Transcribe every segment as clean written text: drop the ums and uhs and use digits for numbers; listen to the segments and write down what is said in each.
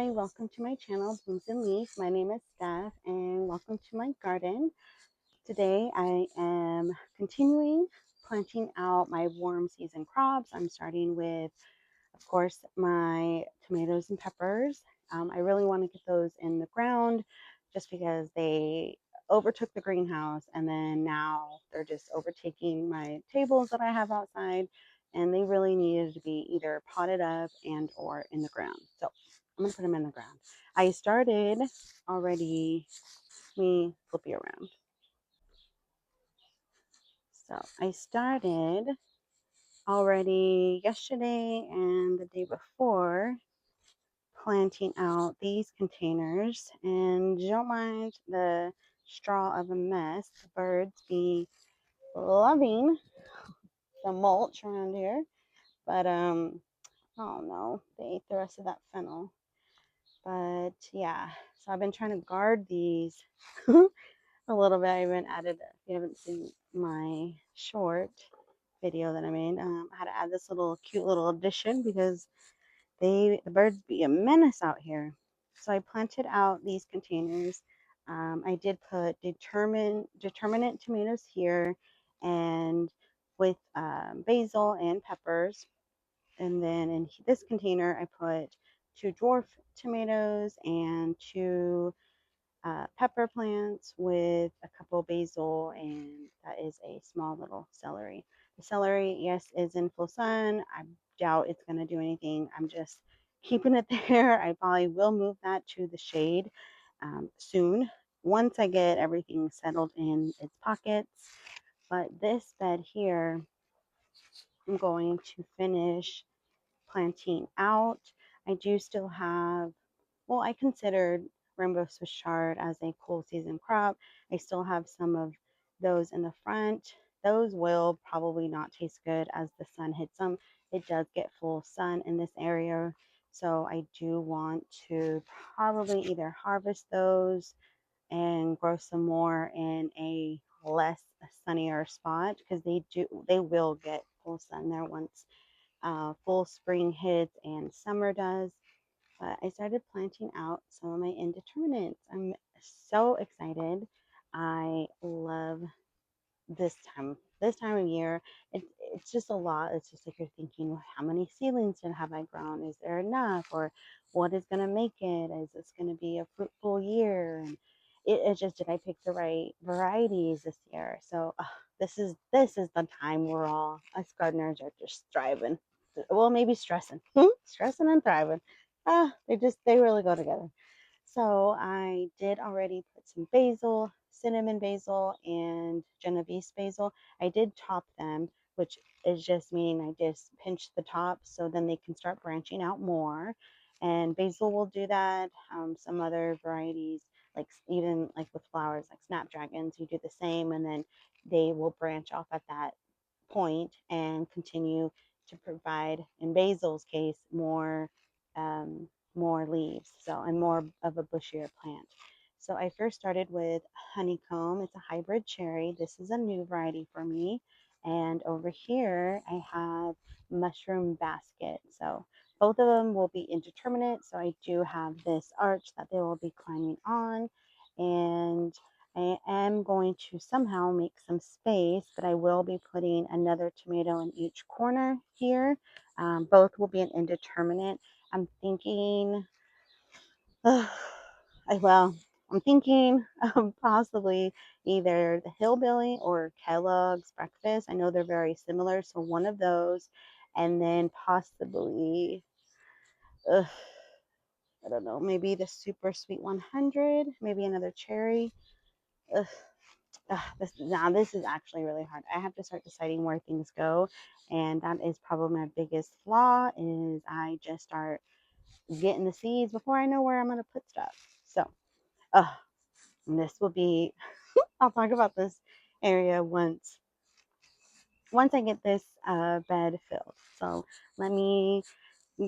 Hi, welcome to my channel, Blooms and Leaf. My name is Steph, and welcome to my garden. Today I am continuing planting out my warm season crops. I'm starting with, of course, my tomatoes and peppers. I really want to get those in the ground just because they overtook the greenhouse and then now they're just overtaking my tables that I have outside, and they really needed to be either potted up and or in the ground. So I'm gonna put them in the ground. I started already. Let me flip you around. So I started already yesterday and the day before planting out these containers, and don't mind the straw of a mess. The birds be loving the mulch around here, but oh no, they ate the rest of that fennel. But yeah, so I've been trying to guard these a little bit. I haven't added, if you haven't seen my short video that I made, I had to add this little cute little addition because the birds be a menace out here. So I planted out these containers. I did put determinate tomatoes here, and with basil and peppers. And then in this container, I put two dwarf tomatoes and two pepper plants with a couple basil, and that is a small little celery. The celery, yes, is in full sun. I doubt it's going to do anything. I'm just keeping it there. I probably will move that to the shade soon once I get everything settled in its pockets. But this bed here, I'm going to finish planting out. I do still have, well, I considered rainbow Swiss chard as a cool season crop. I still have some of those in the front. Those will probably not taste good as the sun hits them. It does get full sun in this area. So I do want to probably either harvest those and grow some more in a less sunnier spot, because they will get full sun there once full spring hits and summer does. But I started planting out some of my indeterminates. I'm so excited. I love this time of year. It's just a lot. It's just like you're thinking, well, how many seedlings have I grown? Is there enough? Or what is going to make it? Is this going to be a fruitful year? And it's just, did I pick the right varieties this year? So this is the time we're all, us gardeners, are just thriving. Well, maybe stressing, stressing and thriving. They really go together. So I did already put some basil, cinnamon basil, and Genovese basil. I did top them, which is just meaning I just pinch the top so then they can start branching out more. And basil will do that. Some other varieties, like even like with flowers, like snapdragons, you do the same, and then they will branch off at that point and continue to provide, in basil's case, more leaves, so, and more of a bushier plant. So I first started with honeycomb. It's a hybrid cherry. This is a new variety for me. And over here I have mushroom basket. So both of them will be indeterminate. So I do have this arch that they will be climbing on, and I am going to somehow make some space, but I will be putting another tomato in each corner here. Both will be an indeterminate. I'm thinking, well, I'm thinking of possibly either the Hillbilly or Kellogg's Breakfast. I know they're very similar, so one of those, and then possibly, uh, I don't know, maybe the Super Sweet 100, maybe another cherry. Ugh, this is actually really hard. I have to start deciding where things go, and that is probably my biggest flaw. Is I just start getting the seeds before I know where I'm gonna put stuff. So, this will be. I'll talk about this area once I get this bed filled. So let me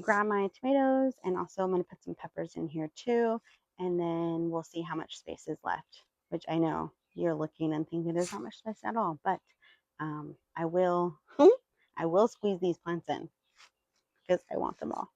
grab my tomatoes, and also I'm gonna put some peppers in here too, and then we'll see how much space is left. Which I know you're looking and thinking there's not much space at all, but I will I will squeeze these plants in because I want them all.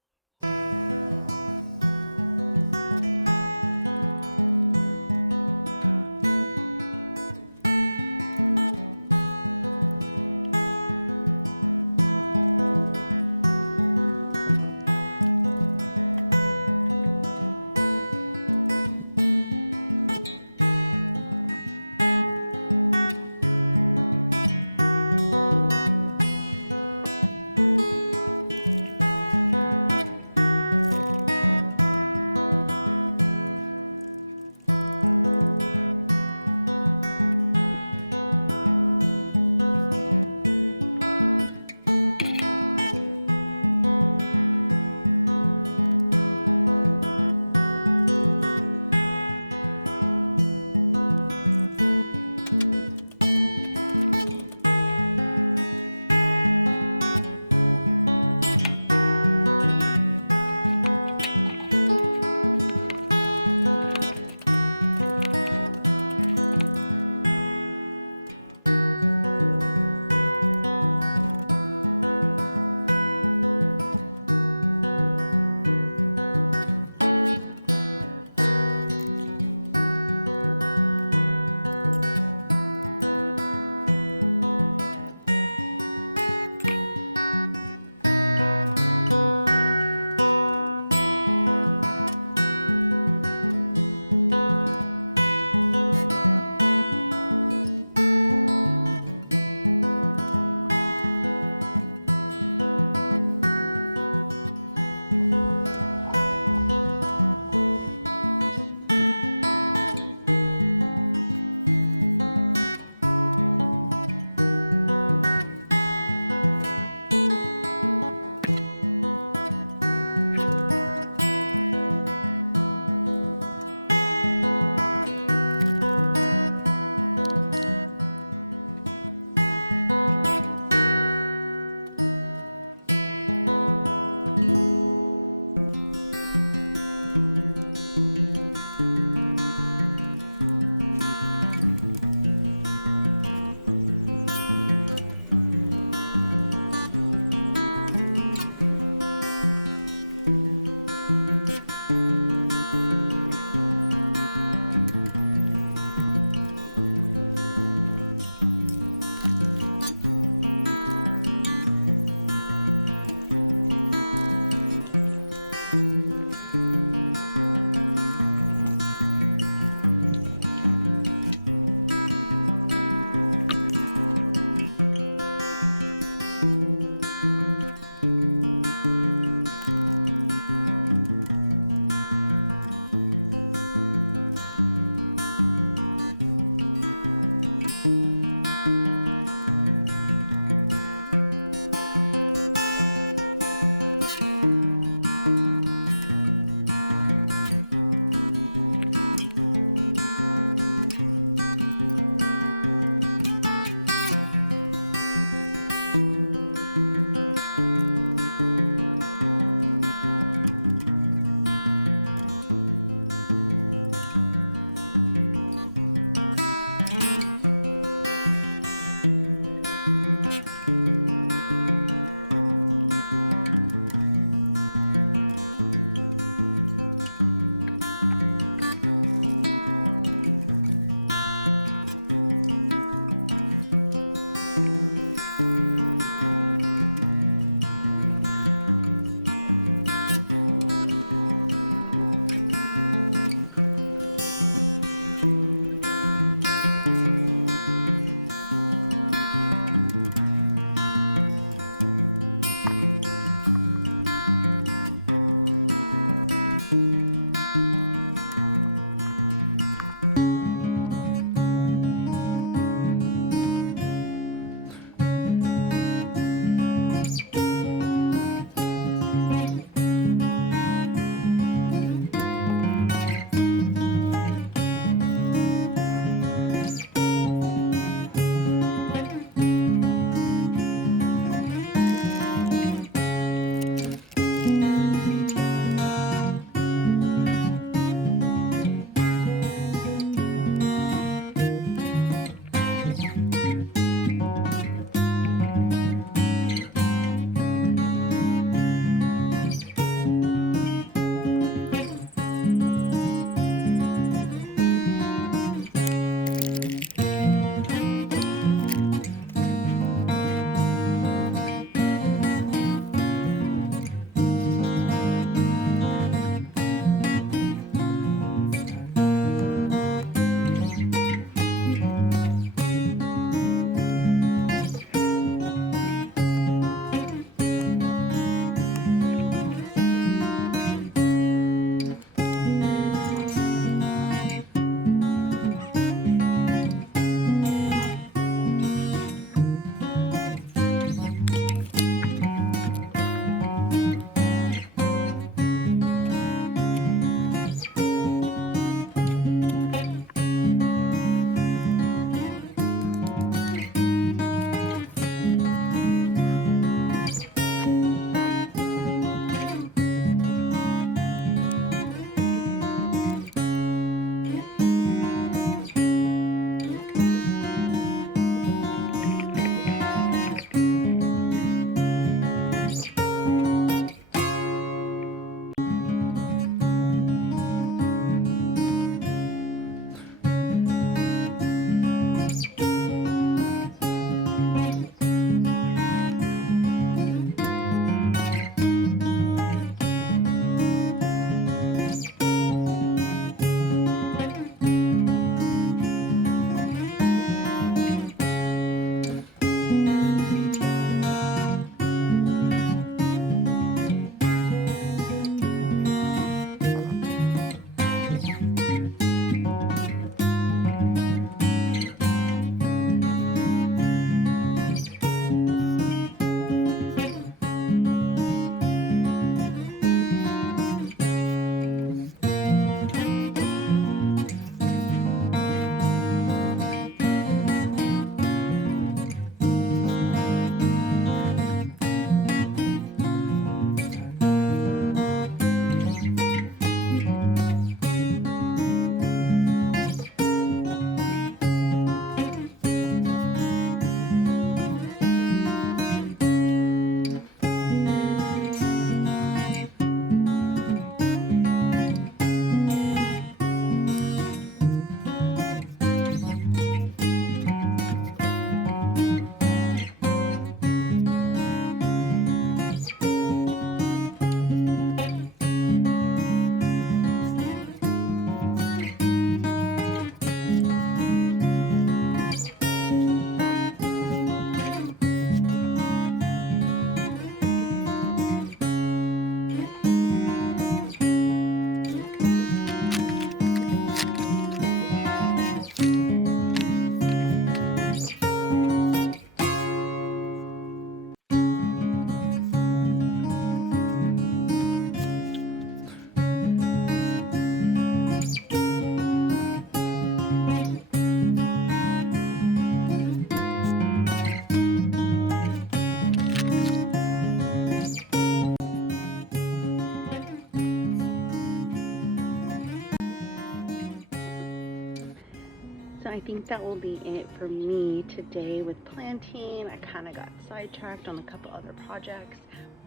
I think that will be it for me today with planting. I kind of got sidetracked on a couple other projects,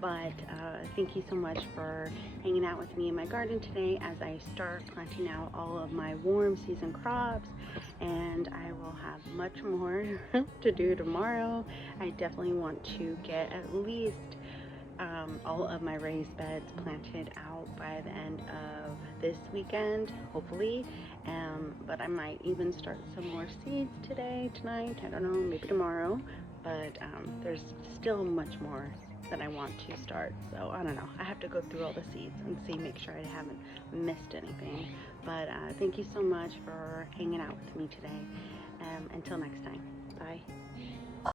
but thank you so much for hanging out with me in my garden today as I start planting out all of my warm season crops, and I will have much more to do tomorrow. I definitely want to get at least all of my raised beds planted out by the end of this weekend, hopefully. But I might even start some more seeds today, tonight, I don't know, maybe tomorrow. But there's still much more that I want to start. So I don't know. I have to go through all the seeds and see, make sure I haven't missed anything. But thank you so much for hanging out with me today. Until next time, bye.